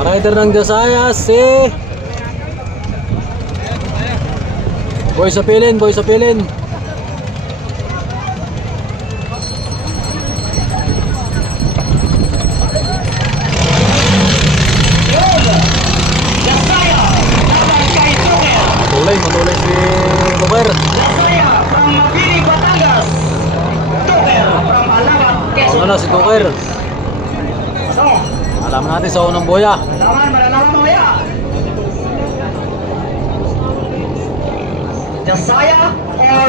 Rider ng Jasaya si Boy sa pilin, Boy sa pilin. Matulay si Tuker. Ano na si Tuker? Alam natin sa unang boya.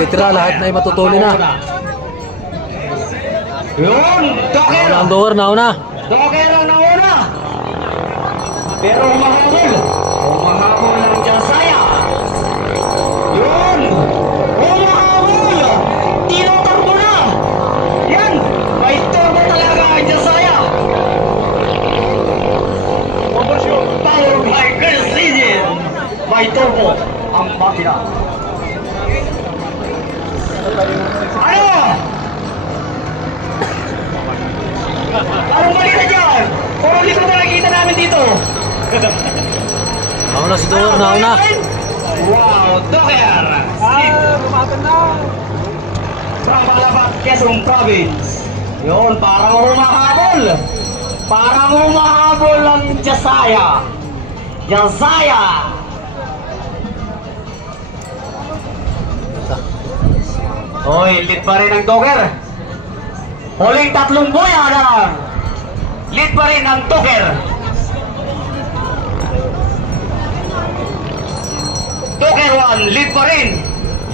Titira lahat na ay matutuli na. Nauna ang Tuker, nauna. Tuker ang nauna. Pero humahabol. Humahabol ng Jasaya. Yun! Humahabol! Tinatakbo na! Yan! May turbo talaga ang Jasaya! Power by Girls Legend! May turbo ang makina. Ano? Anong balita dyan? Puro likod na nakita namin dito. Nauna si Tuker, nauna. Wow, Tuker! Lumaban na! From Balabat, Quezon Province. Yun, parang humahabol. Parang humahabol ang Jasaya. Jasaya! Hoy, lead pa rin ang Tuker. Huling tatlong buya na. Lead pa rin ang Tuker. Tuker 1, lead pa rin.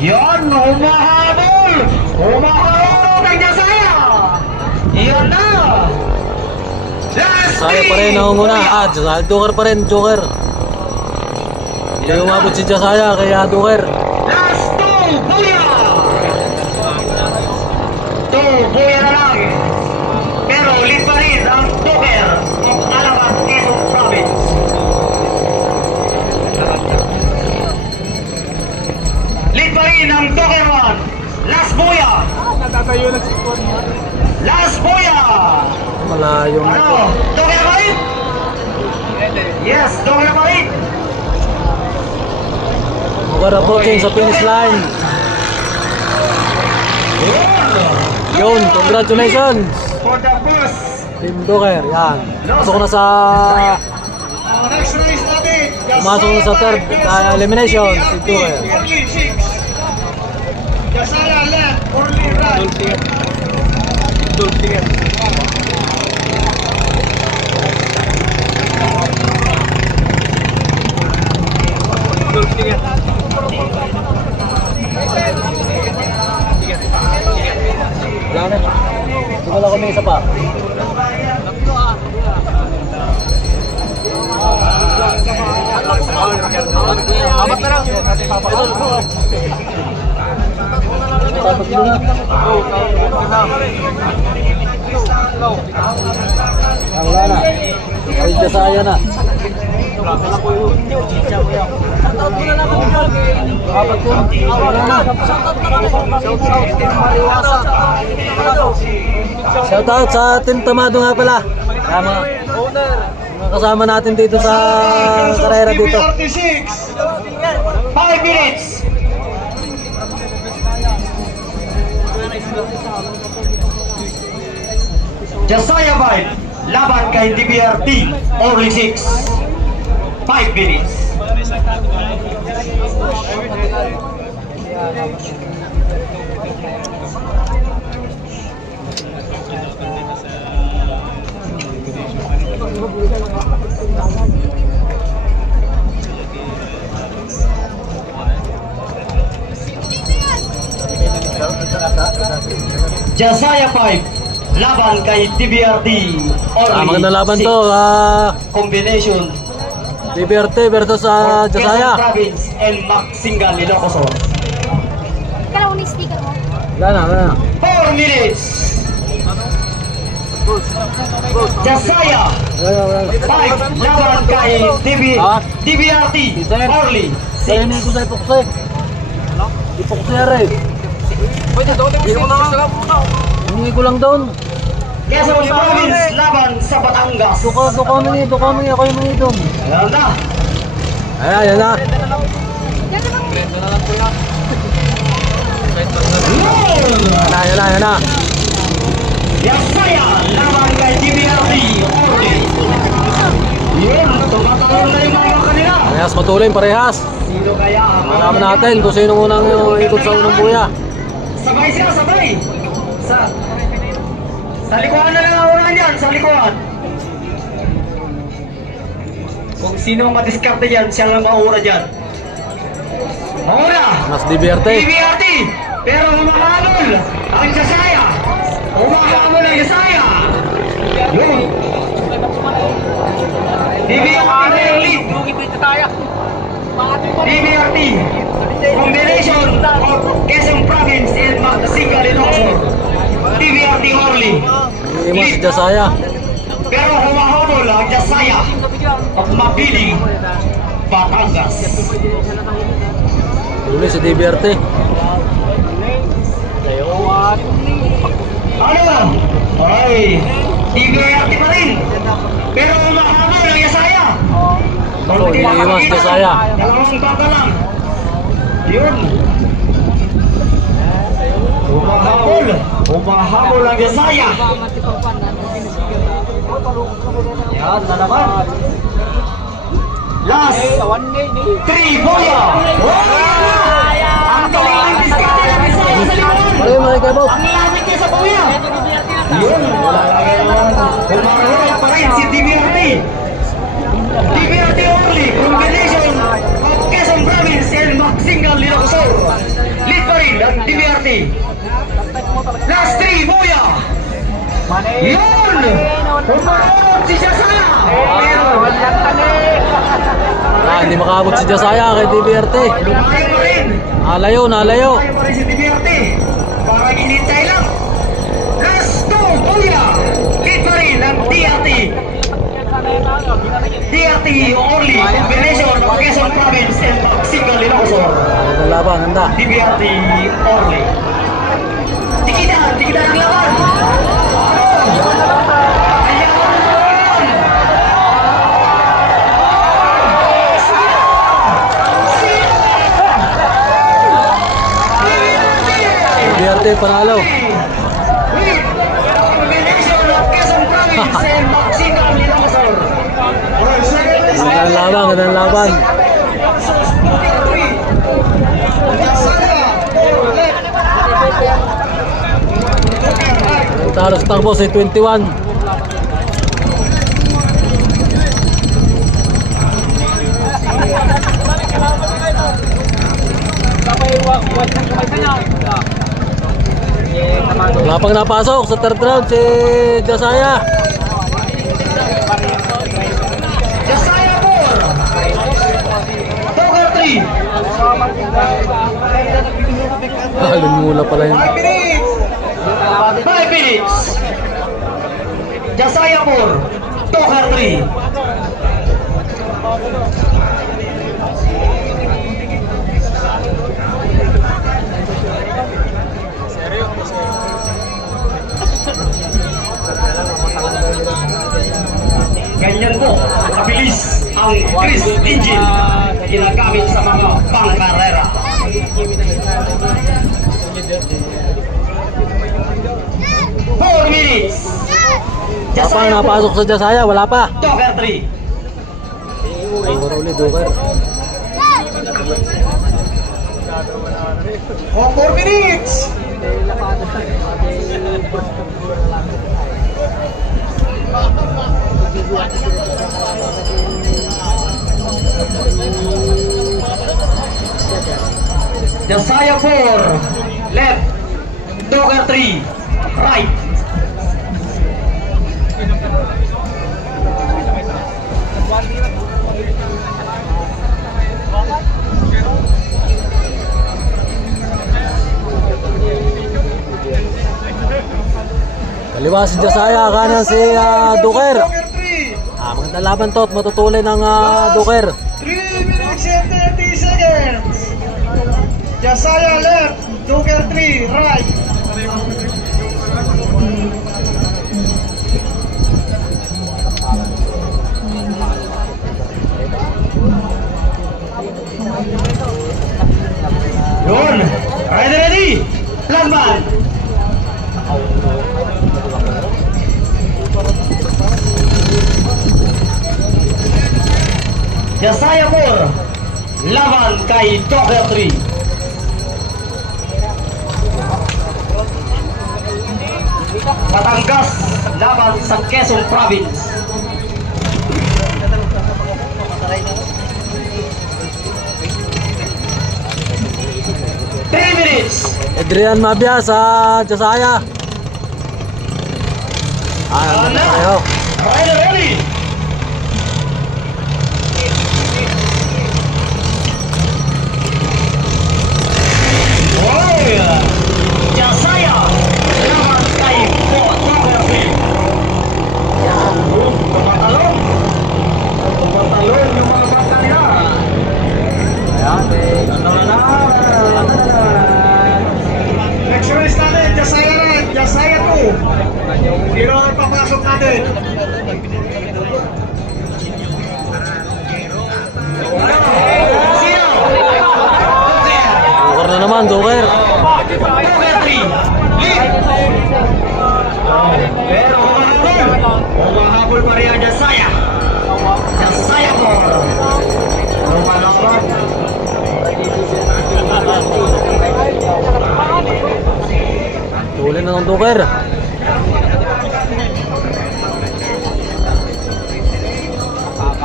Yan, humahabol. Humahabol ang Jasaya. Yan na. Jasaya pa rin ang una. Tuker pa rin, Tuker. Hindi umabot si Jasaya, kaya Tuker. Last 2 buya. 2 buya na lang. Pero lead pa rin ang Tuker ng Balabat, Quezon Province. Lead pa rin ang Tuker 1. Last buya. Natatayo na si Tuker. Last buya. Malayo na ito. Ano? Tuker pa rin? Yes, Tuker pa rin. Tuker approaching sa finish line. Yun, congratulations. For the first. Team Tuker, yan. Pasok na sa... Next race natin. Pumasok na sa third elimination si Tuker. Only 6. Jasaya left, only right. Wala na. Tumala kami isa pa. Apat na lang. Tapos mo na. Wala na. Ay, Jasaya na. Shoutout sa Team Tamado nga pala. Tama. Mga kasama natin dito sa karera dito. 5 minutes. Jasaya Vibe, laban kay DBRT, only 6. 5 minutes. Jasaya 5, laban kay DBRT, only Maganda laban 6. to. Combination DBRT versus Quezon Jasaya. Province and Maxingan, Ilocos. Kailangan ni sticker mo. Wala na, wala na. 4 minutes. Jasaya Wala na, wala na. 5, laban kay DBRT, only Kaya na 6. ko sa ipokse. Ipokse rin. Pwede daw, hindi mo na lang. Hindi ko lang doon. Quezon Province laban sa Batangas. Duko mani, ako yung manidong. Ayan na. Ayan na. Yan na. Yasaya laban kay DBRT Orly. Yun, tumatawag na yung mga kanila. Parehas matuloy, parehas. Sino kaya ang Malaman natin kung sino munang ikot sa unang buya. Sabay sila, sabay. Sa likuan na lang ang unahan dyan, sa likuan. Kung sino ang madiskarte dyan, siya lang maura dyan. Maura! Mas DBRT. DBRT! Pero humahabol ang Yasaya! Humahabol ang Yasaya! Yun! DBRT na yung lead! DBRT! Combination of Quezon Province and Magdasiga Linoso. DBRT Orly. Iwas si Jasaya. Pero humahabol ang Yasaya at Mabiling Batangas. Tuloy si DBRT. Ano? Ay, DBRT pa rin. Pero humahabol ang Yasaya. Ako, iiwas si Jasaya. Dalawang baba lang. Yun. Humahabol ang Yasaya. Yan na naman. Last 3 boya. Ang galing diskarte ng Yasaya sa likod. Maraming mga kabot. Ang lamig niya sa boya. Yun. Humahabol pa rin si DBRT. DBRT Orly, combination of Quezon Province and Magsingal Lilocosor. Lead pa rin ang DBRT. Last 3 boya. Yun! Humahabol si Yasaya. Hindi makaabot si Jasaya kay DBRT. Lumayo pa rin. Nalayo. Lumayo pa rin si DBRT. Parang inintay lang. Last 2 boya. Lead pa rin ang DRT. DRT Orly, combination of Quezon Province and Magsingal Lilocosor. Ang laban, handa. DBRT Orly. Tikita ang laban. DBRT panalo. Combination of Quezon Province and Magsingal Lilocosor. Gandang laban. Ang talo sa takbo si 21. Wala pang napasok sa third round si Jasaya. Yasaya 4. Togar 3. Lumula pala yun. 5 minutes. 5 minutes. Yasaya 4. Togar 3. Ganyan po, kabilis ang Chris engine na ginagamit sa mga pangkarera. 4 minutes. Wala pang napasok sa Jasaya, wala pa. Togar 3. Ulit, Duker. 4 minutes. Jasaya 4. Left. Togar 3. Right. Kaliwa si Jasaya, kanan si Duker. Magandang laban to at matutuloy ng Duker. 3 minutes and 30 seconds. Yasaya left, Joker 3, right. Jasaya 4 laban kay Docker 3. Batangas laban sa Quezon Province. Three minutes. Adrian Mabia sa Jasaya. Ano na kayo? Rider ready. Oh, Jasaya laban kay Docker 3. Tumatalon yung mga bata nila. Next race natin, Jasaya rin, Jasaya 2. Sino ang papasok natin? Sino? Doker na naman, Doker. Docker 3. Lead. Pero humahabol pa rin ang Jasaya. Jasaya 4. Lumalaban. Tuloy na ng Doker.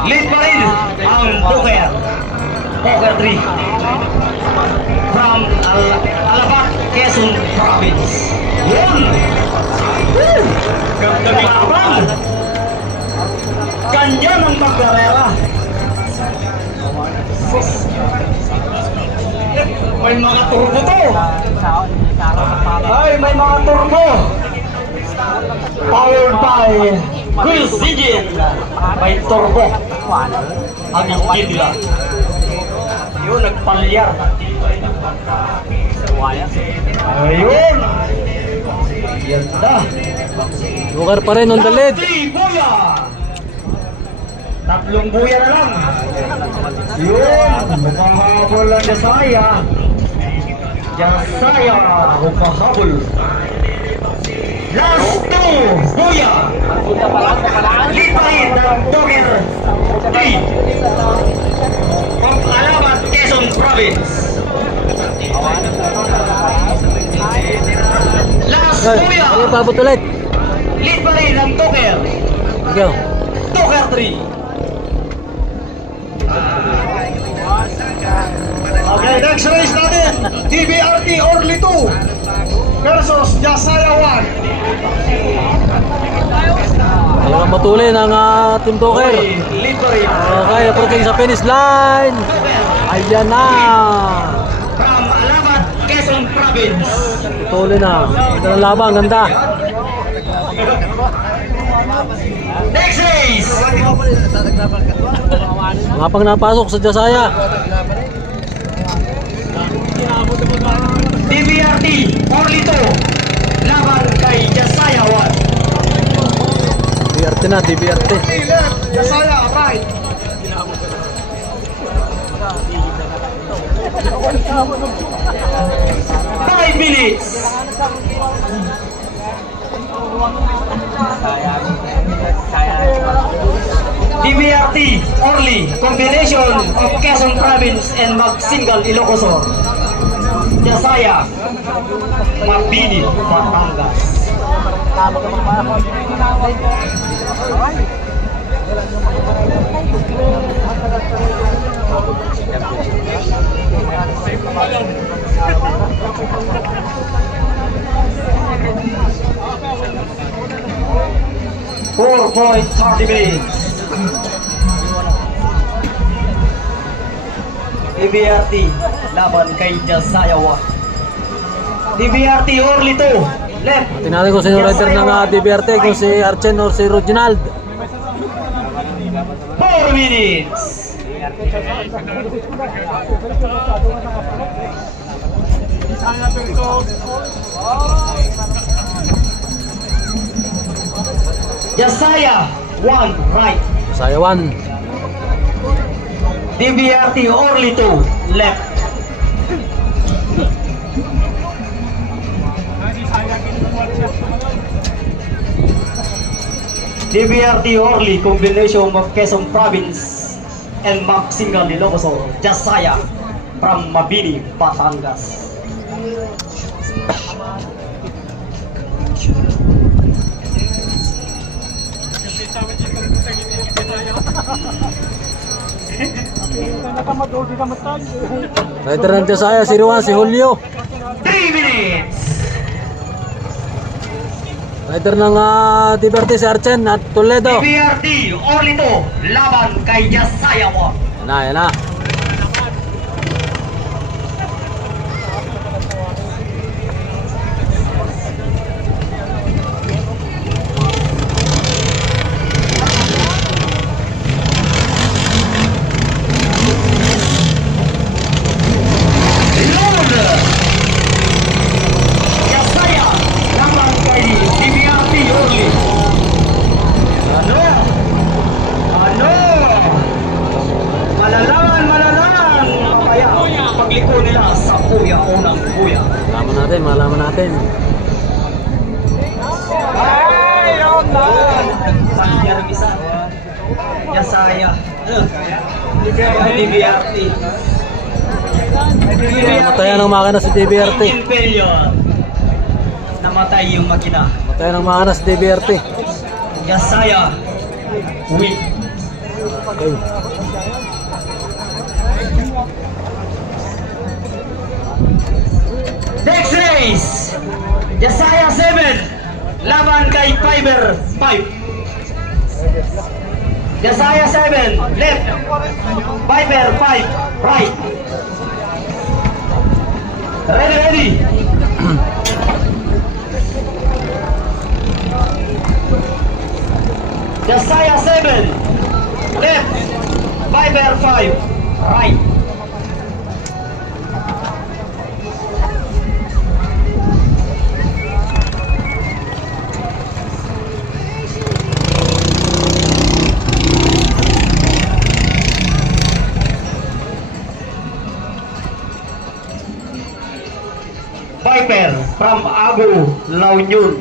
Lead pa rin ang Docker. Docker 3. From Alabat, Quezon Province. Yun! Gandang laban! Ganyan ang pagkarera. May mga turbo to. Ay, may mga turbo. Powered by Will Sigin. May turbo. Ang engine nila. Yun, nagpalyar. Ayun. Yan na. Doker pa rin on the lead. Buya. Tatlong buya na lang. Yun. Humahabol ang Jasaya. Jasaya. Humahabol. Last two. Buya. Lipahin ng Docker 3. Pang-alabat Quezon Province. Last buya. Ano pabot ulit? Lead pa rin ng Docker. Ikaw. Docker 3. Okay, next race natin, DBRT Orly 2 versus Jasaya 1. Talagang matuloy ng Team Doker. Lead pa rin. Okay, approaching sa finish line. Ayan na. From Alabat, Quezon Province. Tuloy na. Ito na laban, ganda. Next race. Mga pang napasok sa Jasaya. DBRT Orly 2 laban kay Jasaya 1. DBRT na, DBRT. Left, Jasaya right. Five minutes. DBRT Orly, combination of Quezon Province and Magsingal, Ilocos Sur. Jasaya, Mabini, Batangas. .30 minutes. DBRT laban kay Jasaya 1. DBRT Orly 2 left. Tingnan natin kung sino rider ng DBRT, kung si Archen or si Reginald. 4 minutes. Jasaya 1 right. Jasaya 1. DBRT Orly 2 left. DBRT Orly, combination of Quezon Province and Max Singal Ilocosor, Jasaya from Mabini, Batangas. Rider ng Josiah, si Juan, si Julio. 3 minutes. Rider ng Diverty, si Archen at Toledo. DBRT, Orlito, laban kay Jasaya mo. Yan na, yan na. Jasaya, laban kay DBRT, Orly. Ano? Malalangan, papaya. Pagliko nila sa kuya, unang kuya. Malaman natin. Sanya ng isa. Jasaya. DBRT. Matayan ng makina si DBRT. Imperial. Namatay yung makina. Matayan ng makina si DBRT. Jasaya. Win. Okay. Next race. Jasaya 7. Laban kay Fiber 5. Jasaya 7. Left. Fiber 5. Right. Ready. Jasaya 7. Left. Fiber 5. Right. Viper from Agu, La Union,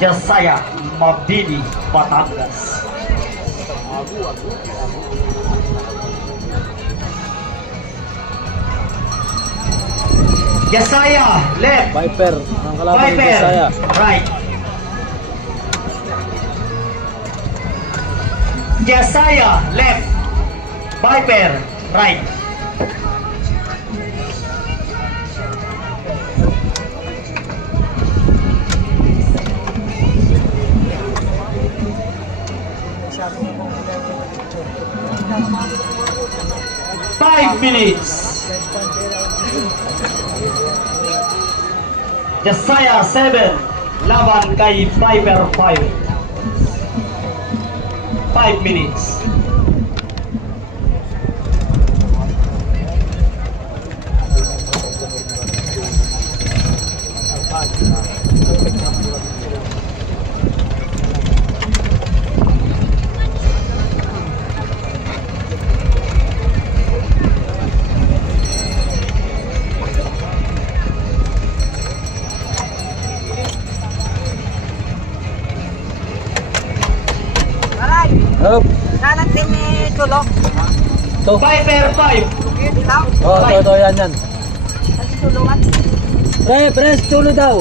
Jasaya, Mabini, Batangas. Jasaya, left. Viper, ang kalaban ng Viper, Josiah. right. Jasaya, left. Viper, right. Five minutes. Jasaya 7. Laban kay Viper 5. 5 minutes. Up. Kanan din ni Tulok. To. Viper 5. Dito. Oh, to, yan. At tulungan. Press, tulo daw.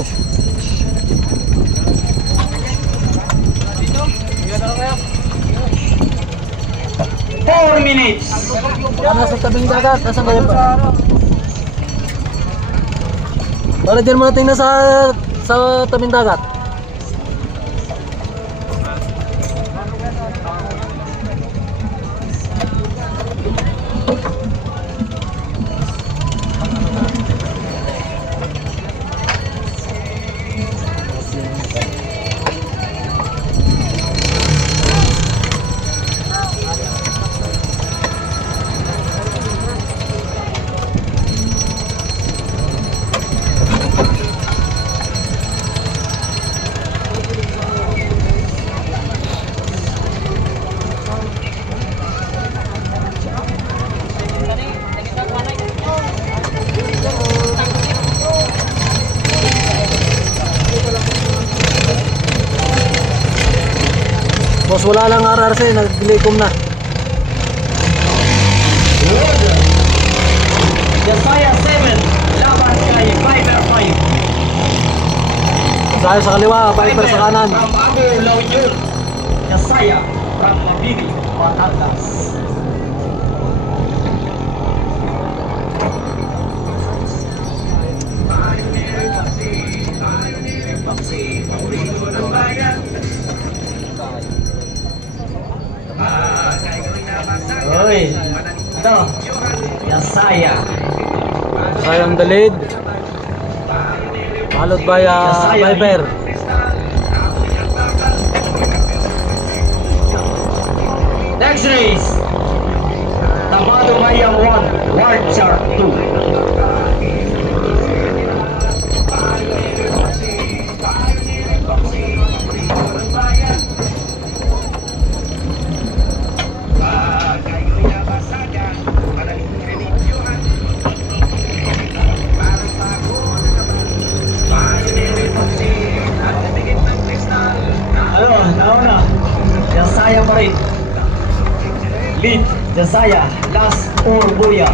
Four minutes. Nasa tabing dagat, nasaan kayo ba? Para dyan mo natin sa tabing dagat. Boss, wala lang RRC, naglikom na. Wood. Josiah 7, laban kay Viper 5. Josiah sa kaliwa, Viper sa kanan. From Abu Lawyun. Josiah from Mabini, Batangas. Uy, ito, Josiah. Josiah on the lead. Followed by Viper. Next race, Tamado Mayang 1, Ward Shark 2. Ano, nauna, Josiah pa rin. Lead, Josiah, last or Buya.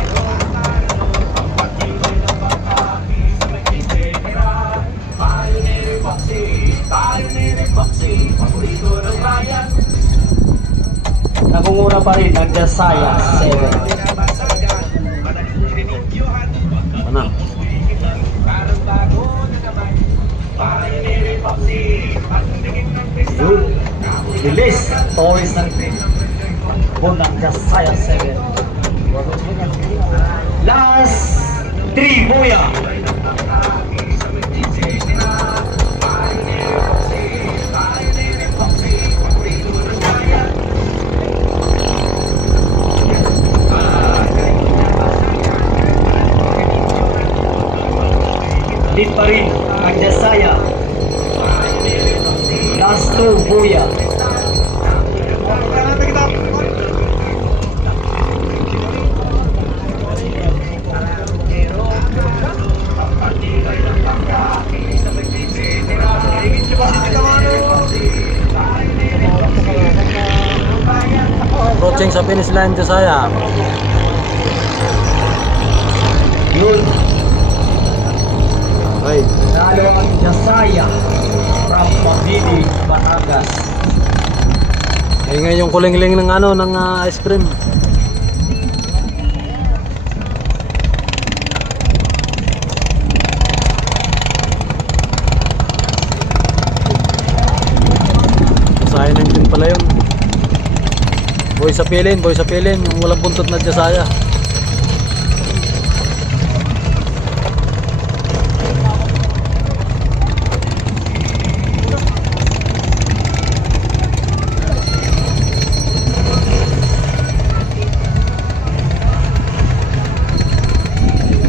Nagunguna pa rin ang Josiah 7. Ano? Yun, bilis, toys ng bunang Josiah 7. Last 3 Buya. Lead pa rin ang Josiah. Last 2 Buya. Approaching sa finish line, Josiah. Yun, Ay, nalo ang Josiah from Mabini, Batangas. ngayon yung kulingling ng ano, ng ice cream. Josiah 19 pala yun. Boy sa pilin, yung walang buntot na Josiah.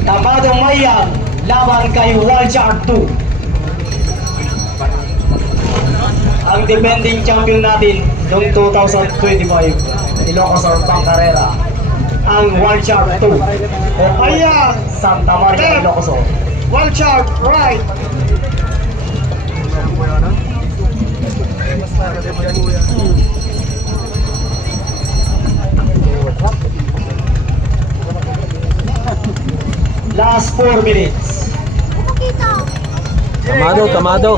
Tamado Mayang, laban kay Walchard 2. Ang defending champion natin noong 2025, Ilocos Orpang Carrera, ang Walchard 2. Ayan, Santa Maria, Ilocos. Walchard, right. Last 4 minutes. Tamado.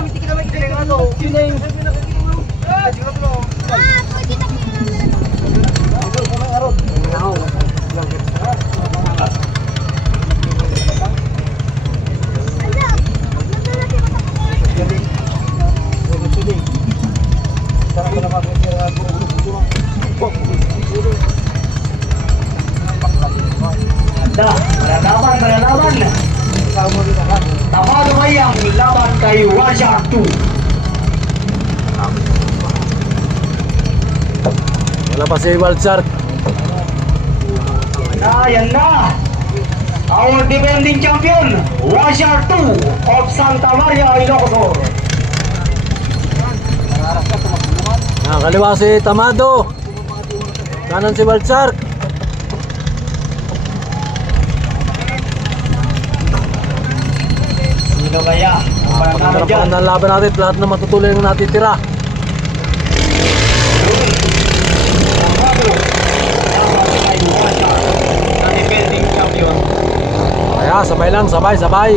Manalaban. Tamado Mayang, laban kay Walchard 2. Wala pa si Walchard. Ayan na. Our defending champion, Walchard 2 of Santa Maria, Ilocos. Kaliwa si Tamado. Kanan si Walchard. Sino kaya ang panatalo dyan? Ang laban natin, lahat na matutuloy ang natitira. Tamado, laban kay Walchard. lang, sabay, sabay.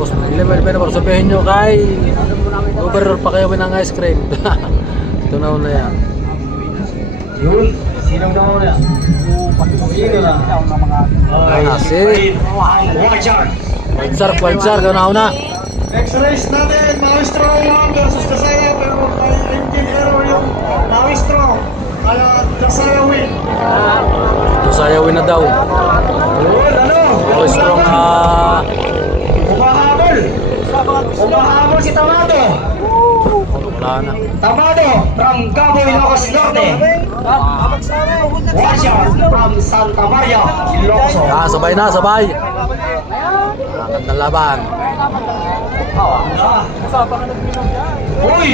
Boss, level pa na sabihin nyo kay overall pa kayo ng ice cream. Ito na una yan. Yun. Sinong na muna? Sino na? Si Wild Shark, ito na una. Next race natin, Maestro 1 versus Dasaya, pero may engine error yung Maestro. Kaya Dasaya win. Ito sayawin na daw. Yun, ano? Oh, strong Umahabol. Umahabol si Tamado. wala na. Tamado from Cabo Ilocos Norte. Washer from Santa Maria, Ilocos. Sabay na, sabay. Angkat ng laban. Uy!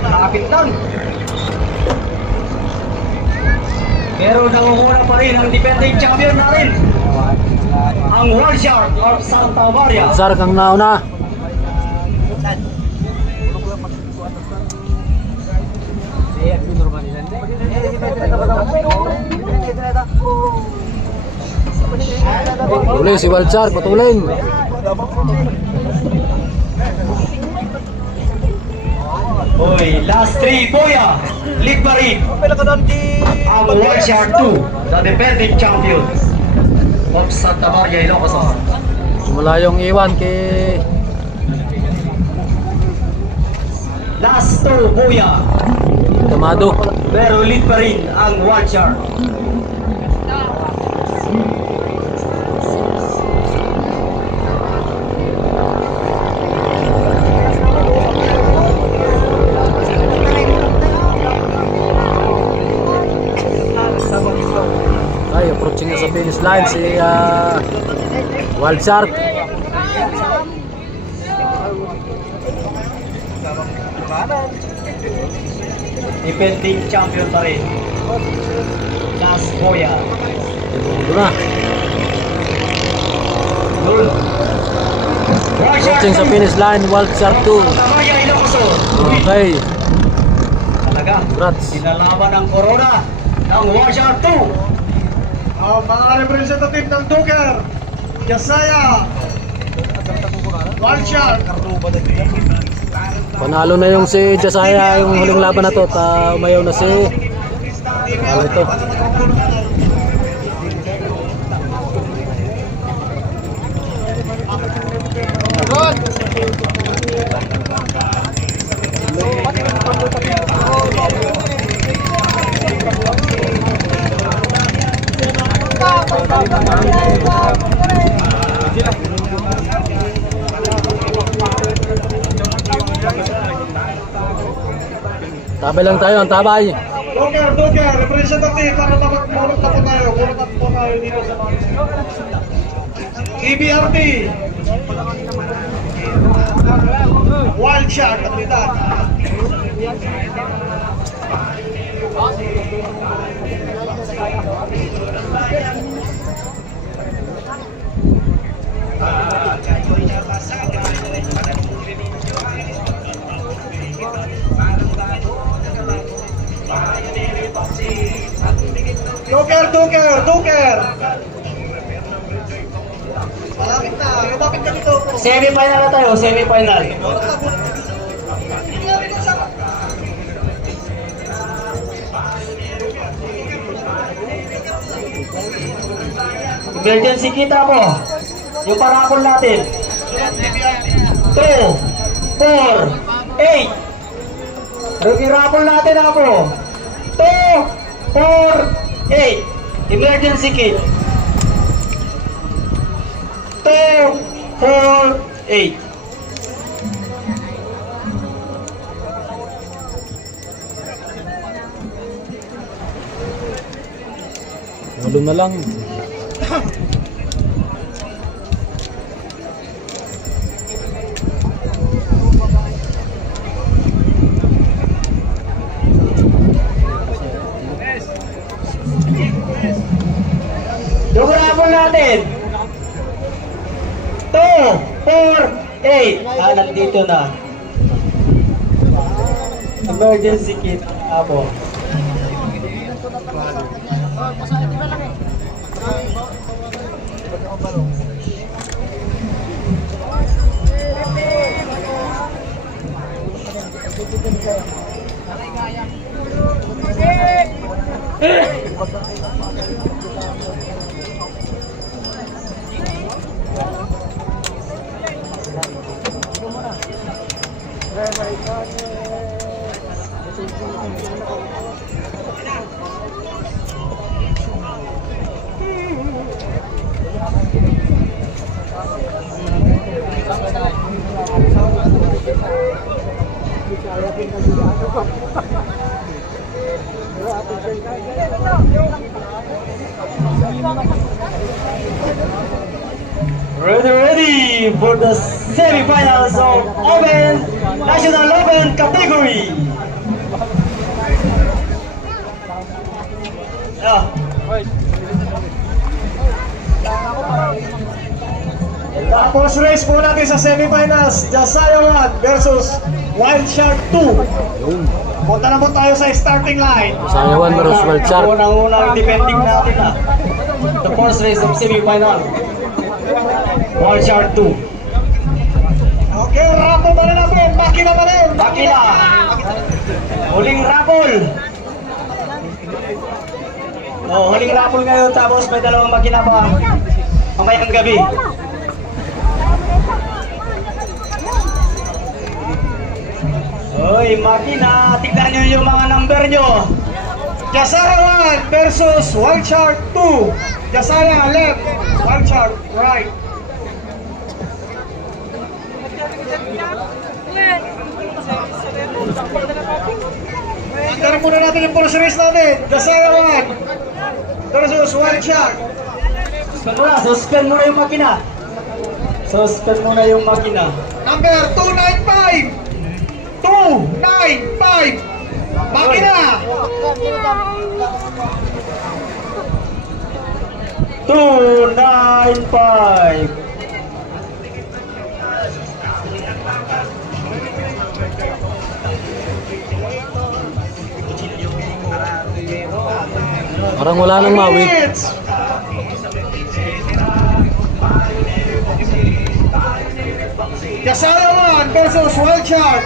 Nakapit lang. Pero nangunguna pa rin ang defending champion natin. Ang Washer of Santa Maria. Wild Shark ang nauna. Patuloy si Wild Shark, patuloy. Uy, last three, Boya. Lead pa rin. Ang Washer 2, the defending champions of Santa Maria, Ilocos. Simula yung iwan kay Last two, Boya. Tamado. Pero lead pa rin ang Washer. Ay, approaching na sa finish line si Wild Shark. Defending champion pa rin. Last Boya. Ito na. Dul. Approaching sa finish line, Wild Shark 2. Maria, Ilocos. Okay. Talaga. Congrats. Sinalaban ng Corona ng Washer 2. Mga representative ng Duker, Dasaya, Wild Shark. Panalo na yung si Jasaya yung huling laban na to. Umayaw na si ito. Tabay lang tayo, ang tabay. Duker, representative para mamulot na po tayo. Mulot na po tayo dito sa mga EBRT. Wild Shark, kapitan. Duker. Malapit na, lumapit ka dito. Semi-final na tayo, semi-final. Emergency kita mo. Yung parakol natin. 2, 4, 8. Rupirapol natin ako. 2, 4, 8. Emergency kit. 2, 4, 8. Walo na lang. Rupirapol natin. 2, 4, 8. Nandito na. Emergency kit. Apo. Ready for the semi-finals of Open National Open category. Tapos race po natin sa semifinals, Jasaya 1 versus Wild Shark 2. Punta na po tayo sa starting line. Jasaya 1 versus Wild Shark. Unang-unang defending natin na. The first race of semi-final. Wild Shark 2. Okay, rapo pa rin natin. Makina pa rin. Makina. Huling rapol. Oh, huling rapol ngayon tapos may dalawang makina pa. Mamayang gabi. Oy, makina, tignan nyo yung mga number nyo. Jasaya 1 versus Wild Shark 2. Jasaya left, Wild Shark right. Tara muna natin yung first race natin. Jasaya 1 versus Wild Shark. Suspend muna yung makina. Suspend muna yung makina. Number 295. 295. Makina. 295. Parang wala nang mawi. Minutes. Jasaya 1 versus Wild Shark.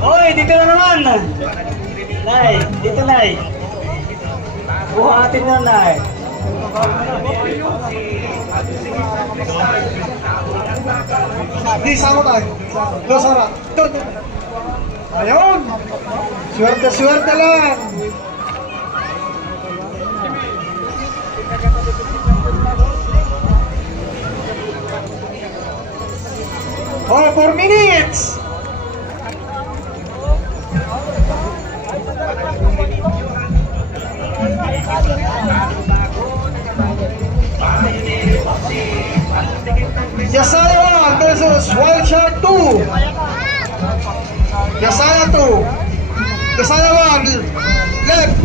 Oy, dito na naman. Nay, dito Nay. Buhatin na Nay. Di sama tayo. Dos ora. Doon. Ayun. Swerte lang. Oh, 4 minutes. Jasaya 1 versus Wild Shark 2. Jasaya 2. Jasaya 1 left.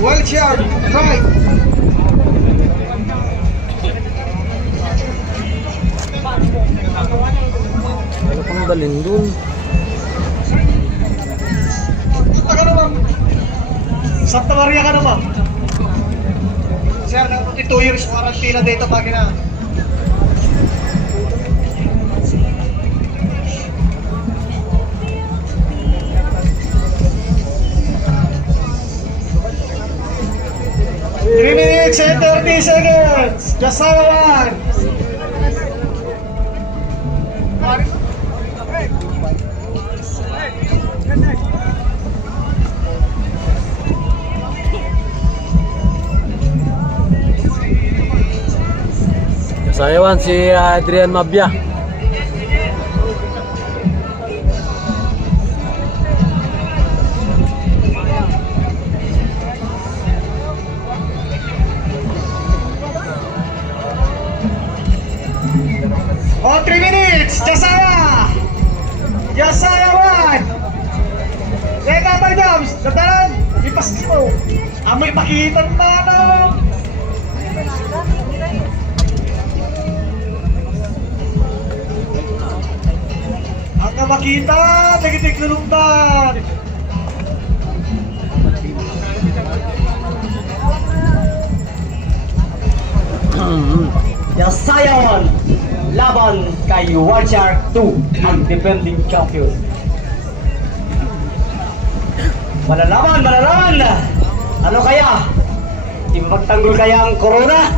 Wild Shark right. Ano pang dalhin dun? Taka naman. Santa Maria ka naman. Sir, nang 2 years quarantine dito pag na. Three minutes and 30 seconds. Jasaya 1. Jasaya 1 si Adrian Mabia. Oh, 3 minutes! Jasaya! Jasaya 1! Teka, Tay Dams! Dadalan! Ipas mo! Amoy pakitan na naman! Hanggang makita, nagitik lulundan. Yasayawan laban kay Watcher 2, ang defending champion. Malalaman, malalaman! Ano kaya? Ipagtanggol kaya ang corona?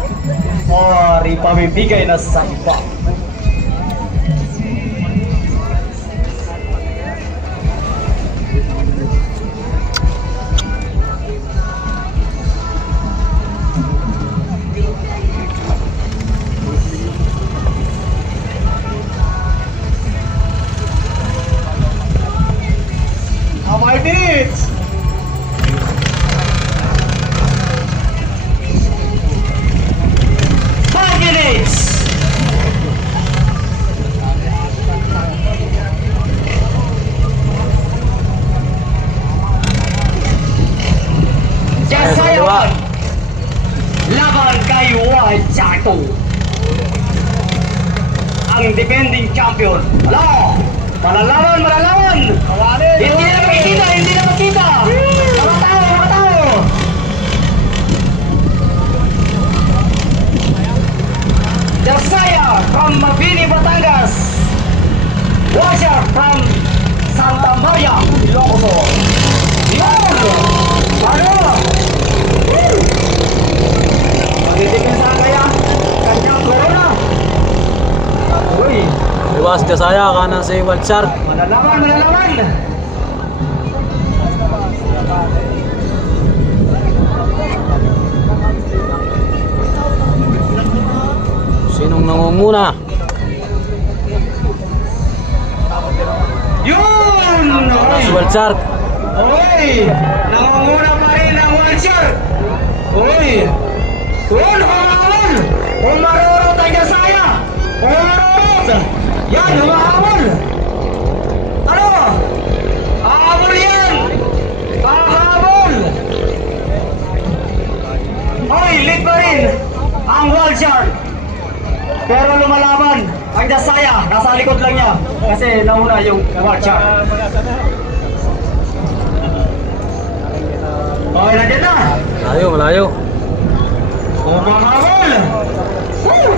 O ipamibigay na sa iba? How many minutes? Yasayawan laban kay Watcher 2, ang defending champion. Hello! Malalaman, malalaman! Hindi na makikita, hindi na makita! Mga tao, mga tao! Yasaya from Mabini, Batangas. Watcher from Santa Maria, Ilocos. Yun! Ano? Magdidepensa kaya? Kanyang corona. Uy! Iwas ka saya, kanan si Watcher. Malalaman, malalaman! Sinong nangunguna? Yun! Kanan si Watcher. Uy! Nangunguna pa rin ang Watcher! Uy! Uy! Humahamon! Umarurot ang Yasaya! Umarurot! Yan! Humahamon! Ano? Hahabol yan! Hahabol! Uy! Lead pa rin ang Watcher! Pero lumalaban ang Yasaya. Nasa likod lang niya kasi nauna yung Watcher. Okay, nandiyan na! Malayo, malayo. Umahabol!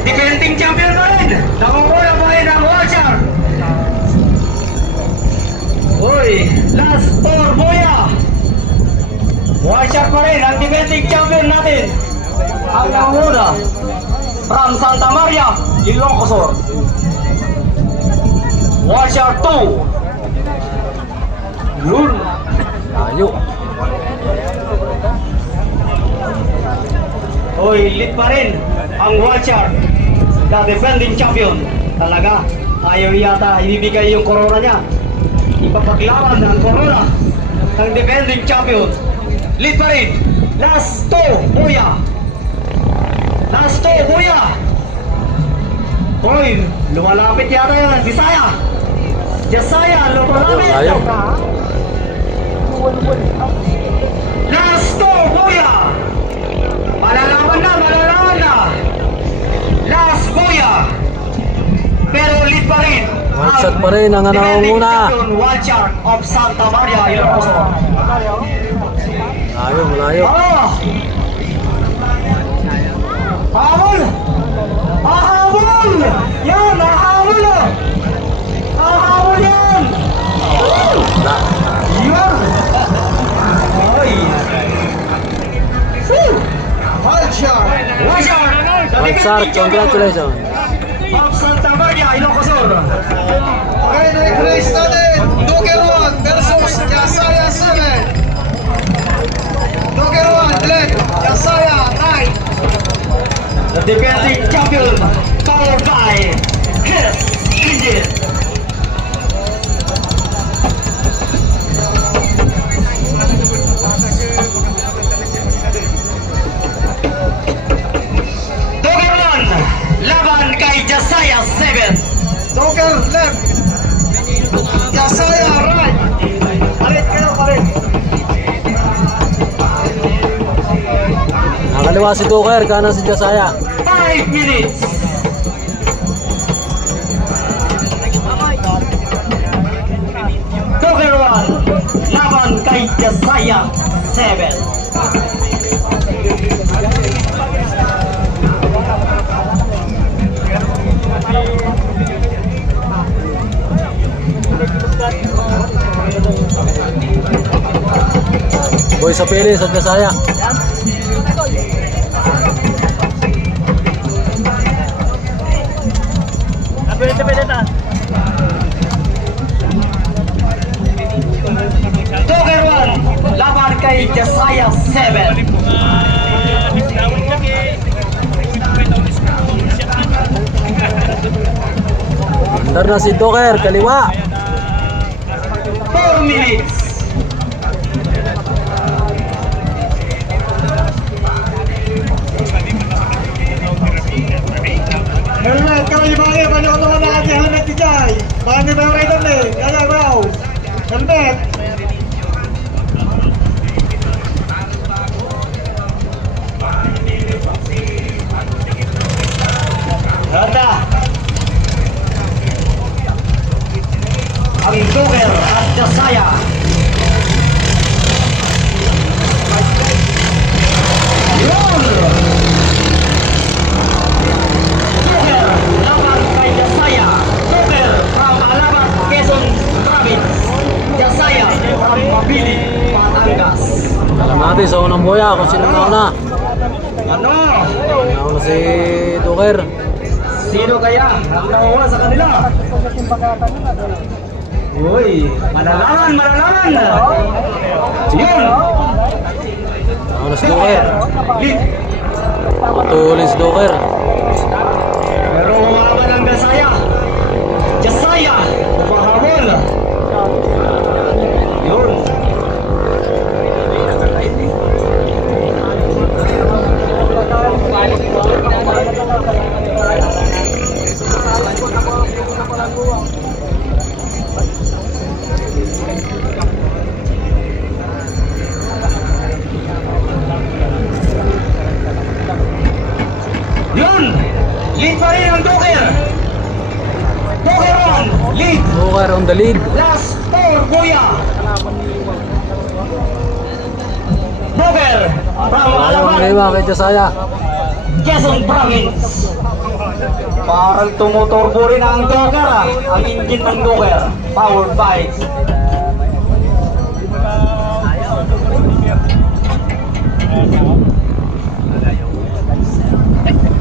Defending champion pa rin! Nakunguna pa rin ang Watcher! Uy! Last four, Boya! Watcher pa rin ang defending champion natin! Ang nakunguna from Santa Maria, Ilocos. Watcher 2! Yun! Malayo. Hoy, lead pa rin ang Watcher, the defending champion. Talaga, ayaw yata ibibigay yung corona niya. Ipapaglaban ang corona ng defending champion. Lead pa rin. Last two, Buya. Last two, Buya. Hoy, lumalapit yata yan. Bisaya. Yasaya, lumalapit. Ayaw. Last two, Buya. Malalaman na, malalaman na. Last Buya. Pero lead pa rin. One shot pa rin ang nangunguna. Watcher of Santa Maria, Ilocos. Malayo, malayo. Ah! Habol! Habol! Yan, habol! Habol yan! Wala. Yan! Ay! Watcher! Watcher! Watcher, congratulations. Of Santa Maria, Ilocos. Okay, na-race natin. Duker 1 versus Yasaya 7. Duker 1, left. Yasaya 9. The defending champion, powered by Chris Engine. Duker 1, laban kay Yasaya 7. Duker left. Yasaya right. Palit kayo, palit. Nakaliwa si Duker, kanan si Yasaya. 5 minutes. 7. Boy sa pili sa Dasaya. Joker 1, laban kay Jasaya 7. Andar na si Doker, kaliwa. 4 minutes. Helmet, kami bagay, balik ko naman na kasi helmet ni Jai. Baka hindi ba yung rider eh? Kaya bro. Helmet. Ganda. Ang Joker at Jasaya. Yun! Joker, laban kay Jasaya. Joker from Alabat, Quezon Province. Jasaya from Mabini, Batangas. Alam natin sa unang boya kung sino nauna. Ano? Nauna si Doker. Sino kaya ang nakuha sa kanila? Uy, malalaman! Yun! Nauna si Doker. Lead. Patulin si Doker. Pero umaban ang Jasaya. Jasaya, umahabol. Yun. Yun! Lead pa rin ang Joker! Joker 1, lead! Doker on the lead. Last 4, Kuya! Joker from Ayaw ang Alaban, kaliwa kay Dasaya. Quezon Province. Parang tumuturbo rin ang Joker ah. Ang engine ng Joker. Powered by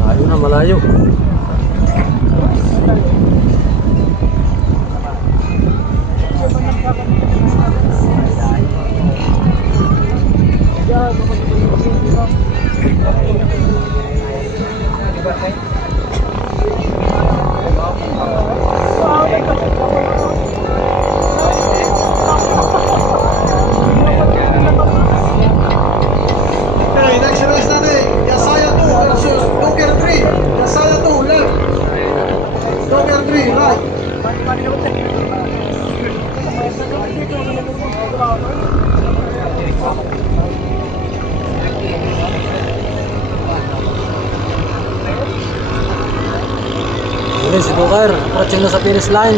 Malayo na, malayo. Okay, next race natin. Jasaya 2 versus Doker 3. Jasaya 2, left. Doker 3, right. Yun si Doker. Approaching na sa finish line.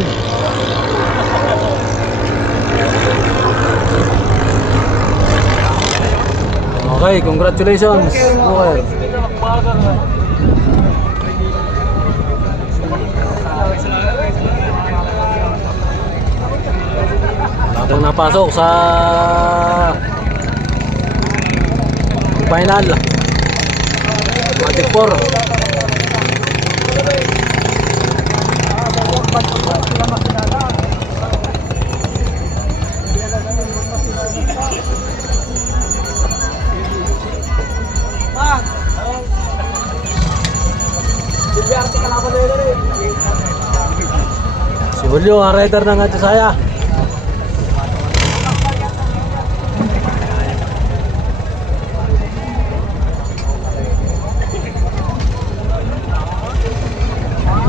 Okay, congratulations, Doker. Natin napasok sa final. Magic 4. Si Julio, ang rider ng Dasaya.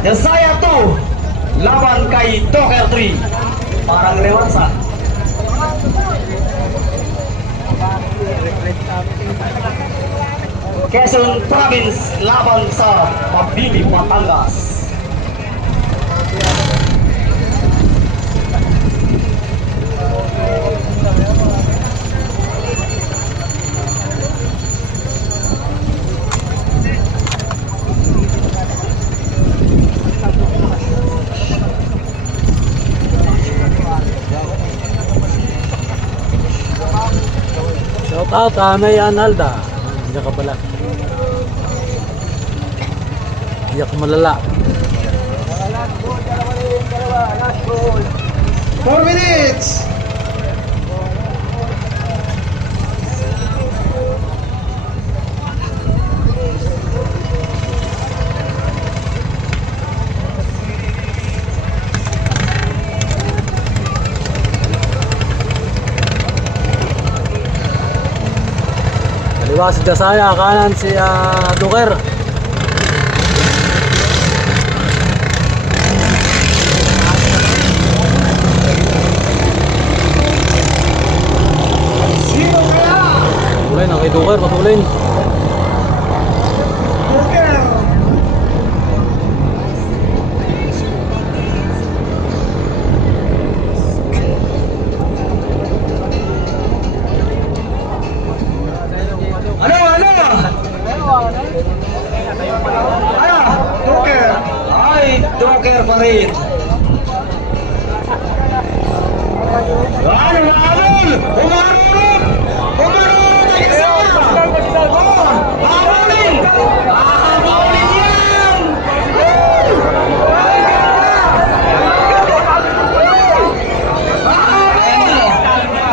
Jasaya 2, laban kay Joker 3. Parang rewansa. Quezon Province laban sa Mabini, Batangas. out, May Analda. Iyak ka pala. Iyak malala. 4 minutes. Kaliwa si Jasaya, kanan si Duker. Patulin, ang kay Duker, patulin. Joker. Ano? Joker. Ay, Joker pa rin. Ano? Umarunod! Ay, Jasaya! Hahabulin! Hahabulin yan!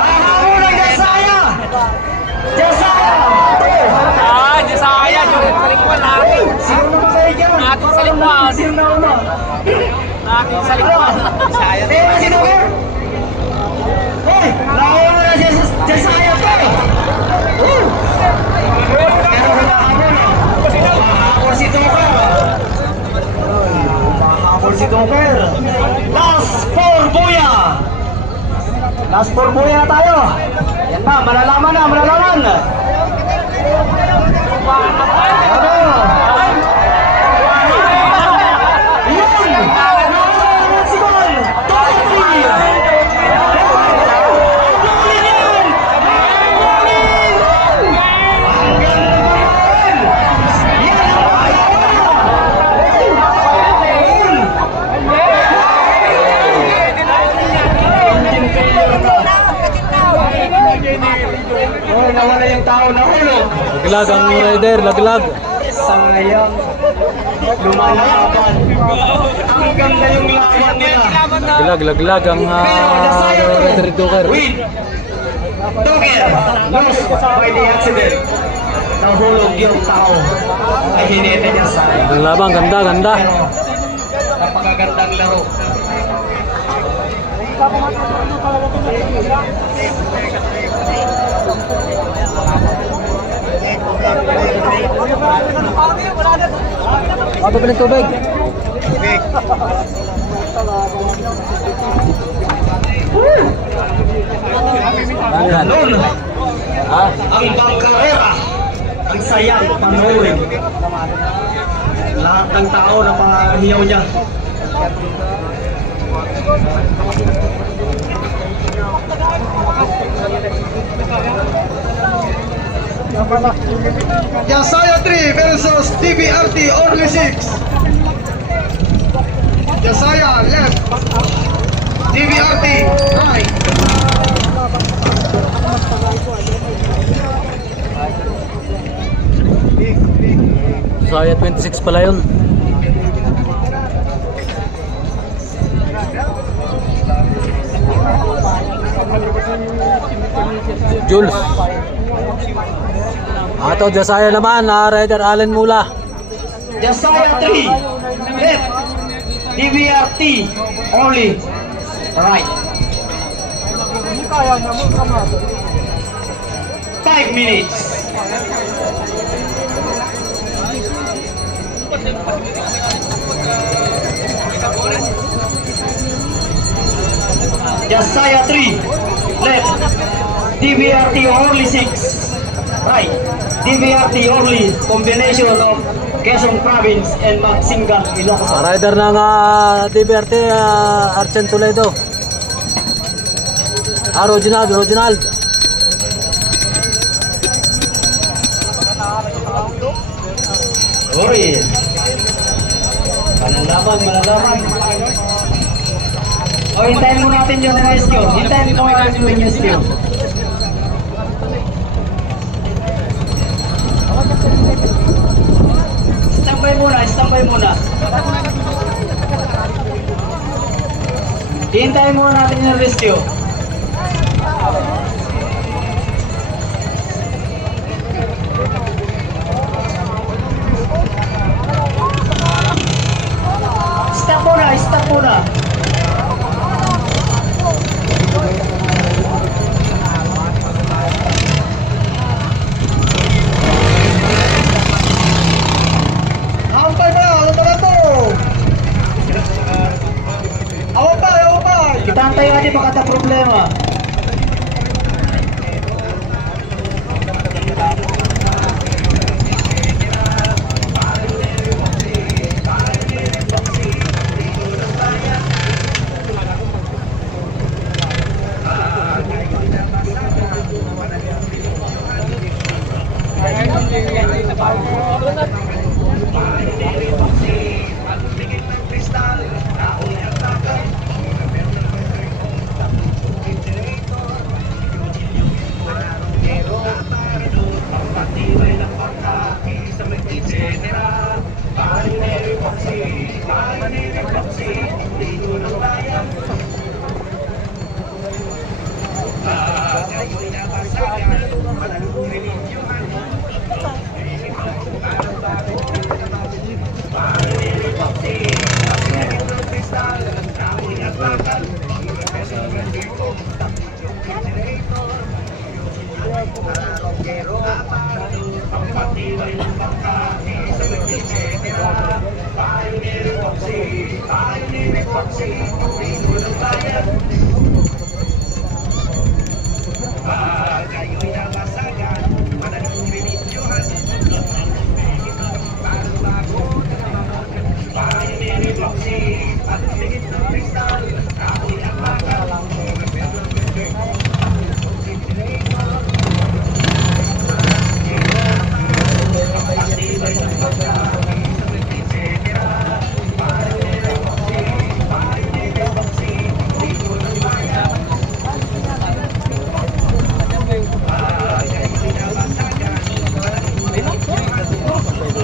Hahabul ang Jasaya! Jasaya! Jasaya, sa likuan natin. Sino na ba kayo dyan? Natin sa likuan. Sino na una? Natin sa likuan. Jasaya. Teka, si Joker! Hoy! Nauna na si Jasaya to! Pero humahabol. Humahabol si Joker. Humahabol si Joker. Last 4 buya! Last 4 buya na tayo! Yan ba, malalaman na, malalaman! Ano? Yun! Nakalaman si Gol! 2-3! Oh, nawala yung tao na hulog. Laglag ang rider, laglag. Sayang. Lumalaban. Ang ganda yung laban nila. Laglag ang rider ni Duker. Win. Duker. Lost by the accident. Nahulog yung tao. Ay hinete niya sa Ang labang, ganda. Pero napakagandang laro. Ano ba ng tubig? Yan. Noon, Ha? ang bangkarera, ang sayang panoorin. Lahat ng tao na pahiyaw niya. Jasaya 3 versus DBRT only 6. Jasaya left. DBRT right. Saya 26 pala yun. Jules. Ato Jasaya naman, Rider Allen Mula. Jasaya 3, left. DBRT only right. 5 minutes. Jasaya 3, left. DBRT only 6, right. DBRT only, combination of Quezon Province and Magsingan, Ilocos. Rider ng DBRT, Archen Toledo. Roginald. Uy! Malalaman. O, hintayin mo natin yung rescue. Hintayin mo natin yung rescue. Standby muna. Hintayin muna natin yung rescue. Stop muna. Hampay ba? Ano ba to? Awan pa! Kita antayin aja baka ada problema.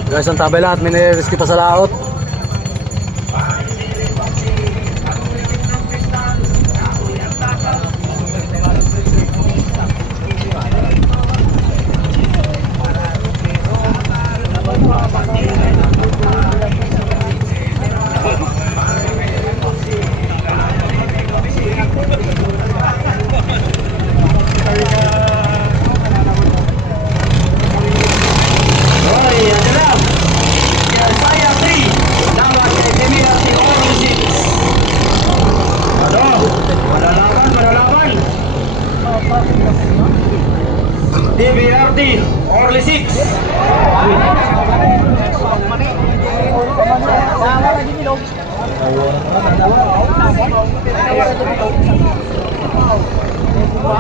Guys, ang tabay lahat, may nire-rescue pa sa laot. DBRT Orly 6.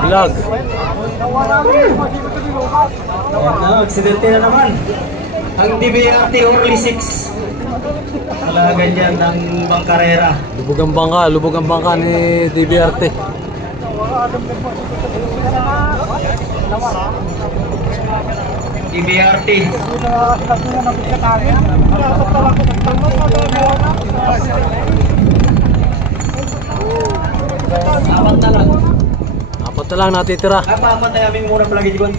Vlog. Aksidente na naman ang DBRT Orly 6. Wala ganyan ng bangkarera. Lubog ang bangka ni DBRT. DBRT. Apat na lang natitira. Apat na namin muna palagi dyan.